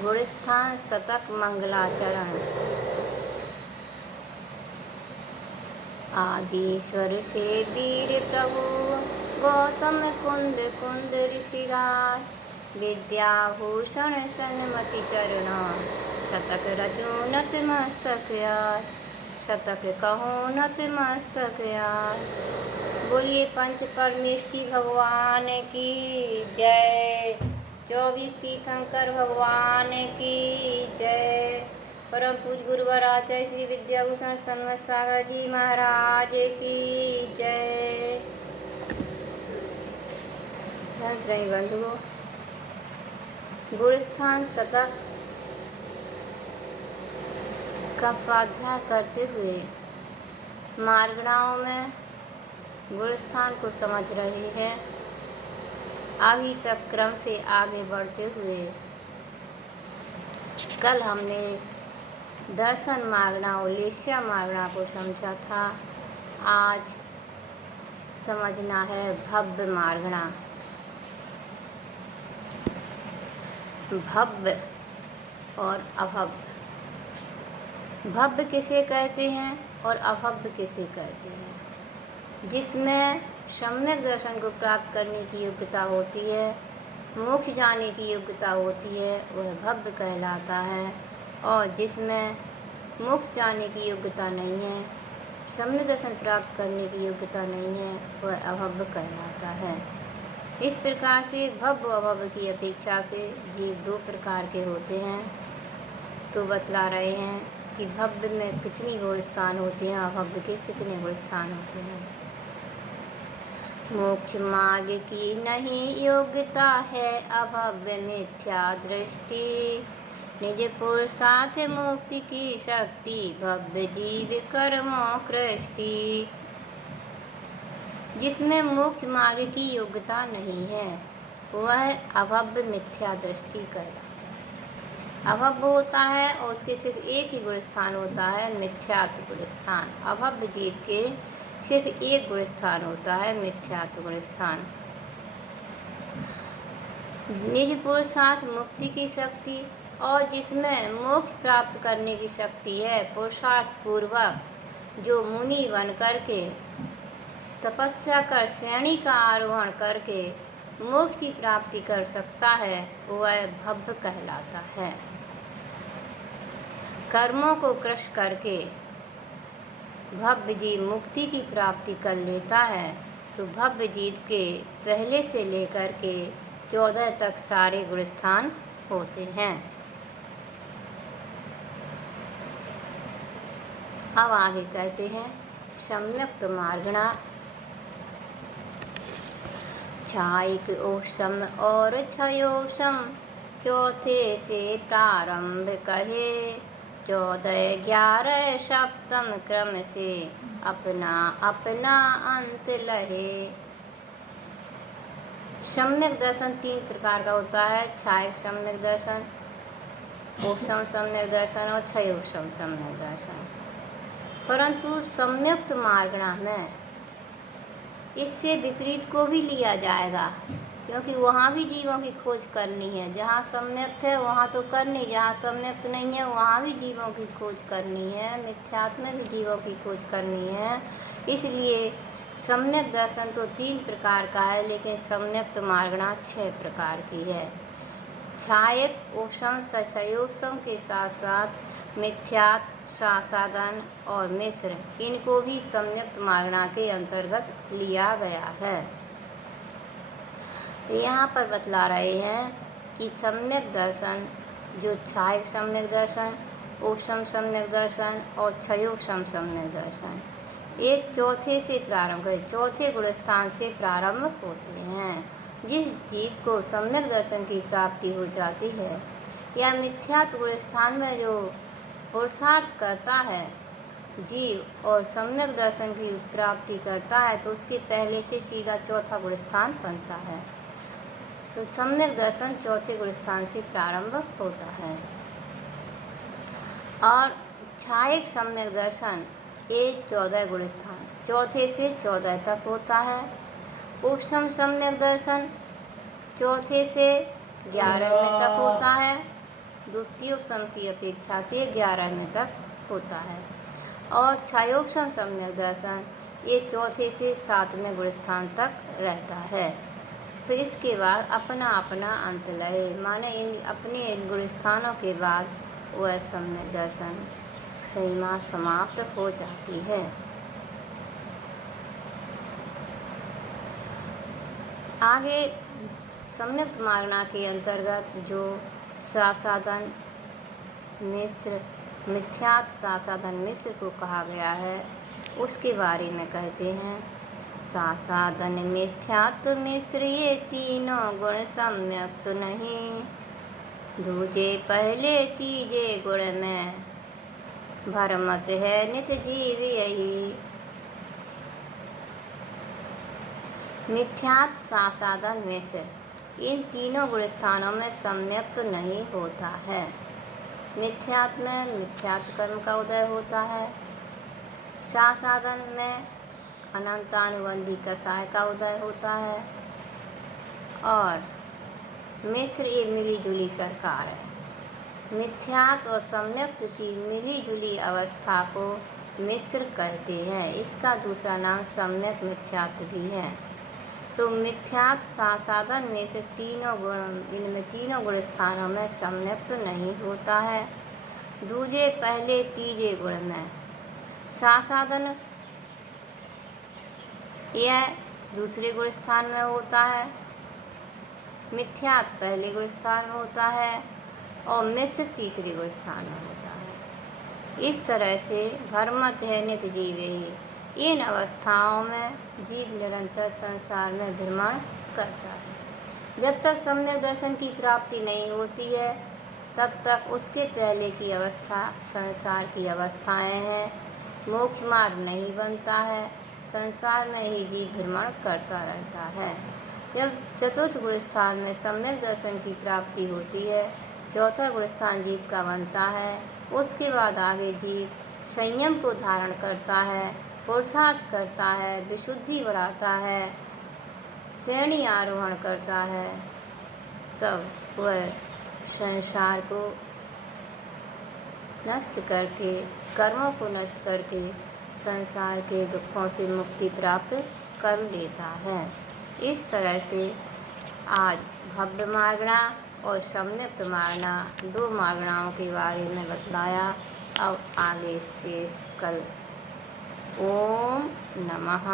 गुणस्थान शतक मंगलाचरण। आदिश्वर से वीर प्रभु गौतम कुंद कुंद ऋषिराज, विद्याभूषण सन्मति चरण शतक रचो नत मस्तक यार, शतक कहो नत मस्तक यार। बोलिए पंच परमेष्टि भगवान की जय, 24 तीर्थंकर भगवान की जय। परम पूज गुरुवर आचार्य श्री विद्याभूषण सन्मत सागर जी महाराज की जय। बंधुओं, गुणस्थान शतक का स्वाध्याय करते हुए मार्गणाओं में गुणस्थान को समझ रहे हैं। अभी तक क्रम से आगे बढ़ते हुए कल हमने दर्शन मार्गणा और लेस्या मार्गणा को समझा था। आज समझना है भव्य मार्गणा। भव्य और अभव्य। भव्य किसे कहते हैं और अभव्य किसे कहते हैं? जिसमें सम्यक दर्शन को प्राप्त करने की योग्यता होती है, मोक्ष जाने की योग्यता होती है, वह भव्य कहलाता है। और जिसमें मोक्ष जाने की योग्यता नहीं है, सम्यक दर्शन प्राप्त करने की योग्यता नहीं है, वह अभव्य कहलाता है। इस प्रकार से भव्य अभव्य की अपेक्षा से जीव दो प्रकार के होते हैं। तो बतला रहे हैं कि भव्य में कितनी गुण स्थान होते हैं, अभव्य के कितने गुण स्थान होते हैं। मोक्ष मार्ग की नहीं योग्यता है अभव्य मिथ्या दृष्टि, निज पुरुषार्थ मुक्ति की शक्ति भव्य जीव कर्मों कृष्टि। जिसमें मोक्ष मार्ग की योग्यता नहीं है वह अभव्य मिथ्या दृष्टि कहलाता है। अभव्य होता है और उसके सिर्फ एक ही गुण स्थान होता है, मिथ्यात्व गुण स्थान। अभव्य जीव के सिर्फ एक गुण स्थान होता है, मिथ्यात्व गुण स्थान। निज पुरुषार्थ मुक्ति की शक्ति, और जिसमें मोक्ष प्राप्त करने की शक्ति है, पुरुषार्थ पूर्वक जो मुनि बन करके तपस्या कर श्रेणी का आरोहण करके मोक्ष की प्राप्ति कर सकता है, वह भव्य कहलाता है। कर्मों को क्रश करके भव्य जीव मुक्ति की प्राप्ति कर लेता है, तो भव्य जीव के पहले से लेकर के 14 तक सारे गुण स्थान होते हैं। अब आगे कहते हैं सम्यक्त मार्गणा। छायिक ओषम और क्षयोषम चौथे से प्रारंभ कहे, 14, 11 सप्तम क्रम से अपना अपना अंत लहे। सम्यक दर्शन 3 प्रकार का होता है, छायक सम्यक दर्शन, ओषम सम्यक दर्शन और क्षयोषम सम्यक दर्शन। परंतु सम्यक्त मार्गणा में इससे विपरीत को भी लिया जाएगा, क्योंकि वहाँ भी जीवों की खोज करनी है। जहाँ सम्यक्त है वहाँ तो करनी, जहाँ सम्यक्त नहीं है वहाँ भी जीवों की खोज करनी है, मिथ्यात्व में भी जीवों की खोज करनी है। इसलिए सम्यक दर्शन तो 3 प्रकार का है, लेकिन सम्यक्त मार्गणा 6 प्रकार की है। छायक ओषम सक्षयोषम के साथ साथ मिथ्यात्व, साधन और मिश्र, इनको भी सम्यक्त मार्गणा के अंतर्गत लिया गया है। यहाँ पर बतला रहे हैं कि सम्यक दर्शन जो छायक सम्यक दर्शन, ओषम सम्यक दर्शन और क्षयोषम सम्यक दर्शन, ये चौथे से प्रारंभ है, चौथे गुण स्थान से प्रारंभ होते हैं। जिस जीव को सम्यक दर्शन की प्राप्ति हो जाती है या मिथ्यात्व गुण स्थान में जो पुरुषार्थ करता है जीव और सम्यक दर्शन की प्राप्ति करता है, तो उसके पहले से सीधा चौथा गुण स्थान बनता है। तो सम्यक दर्शन चौथे गुण स्थान से प्रारंभ होता है। और छायक सम्यक दर्शन ये 14 गुण स्थान, चौथे से 14 तक होता है। ओषम सम्यक दर्शन चौथे से 11वें तक होता है। द्वितीयोपम की अपेक्षा से 11वें तक होता है। और छायोपम सम्यक दर्शन ये चौथे से 7वें गुण स्थान तक रहता है। तो इसके बाद अपना अपना अंत लय, माने इन अपने इन गुण स्थानों के बाद वह सम्यक दर्शन सीमा समाप्त हो जाती है। आगे सम्यक मार्गणा के अंतर्गत जो सासाधन मिश्र मिथ्यात् सासाधन मिश्र को कहा गया है उसके बारे में कहते हैं। सासाधन मिथ्यात् मिश्र ये तीनों गुण सम्यक तो नहीं, दूजे पहले तीजे गुण में भरमत है नित जीव यही। मिथ्यात् सासाधन मिश्र इन तीनों गुण स्थानों में सम्यक तो नहीं होता है। मिथ्यात् में मिथ्यात् कर्म का उदय होता है, सासाधन में अनंतानुबंधी कसाय का उदय होता है, और मिश्र ये मिली जुली सरकार है। मिथ्यात् और सम्यक्त की मिली जुली अवस्था को मिश्र कहते हैं। इसका दूसरा नाम सम्यक मिथ्यात् भी है। तो मिथ्यात् सासाधन में से तीनों गुण, इनमें तीनों गुण स्थानों में सम्यक्त नहीं होता है। दूजे पहले तीजे गुण में सासाधन यह दूसरे गुण स्थान में होता है, मिथ्यात् पहले गुण स्थान में होता है, और मिश्र तीसरे गुण स्थान में होता है। इस तरह से भरमत है नित जीवे ही इन अवस्थाओं में जीव निरंतर संसार में भ्रमण करता है। जब तक सम्यक दर्शन की प्राप्ति नहीं होती है तब तक उसके पहले की अवस्था संसार की अवस्थाएं हैं। मोक्ष मार्ग नहीं बनता है, संसार में ही जीव भ्रमण करता रहता है। जब चतुर्थ गुण स्थान में सम्यक दर्शन की प्राप्ति होती है, चौथा गुण स्थान जीव का बनता है, उसके बाद आगे जीव संयम को धारण करता है, पुरुषार्थ करता है, विशुद्धि बढ़ाता है, श्रेणी आरोहण करता है, तब वह संसार को नष्ट करके, कर्मों को नष्ट करके संसार के दुखों से मुक्ति प्राप्त कर लेता है। इस तरह से आज भव्य मार्गणा और सम्यक्त मार्गणा दो मार्गणाओं के बारे में बतलाया। अब आगे शेष कल। ओम नमः।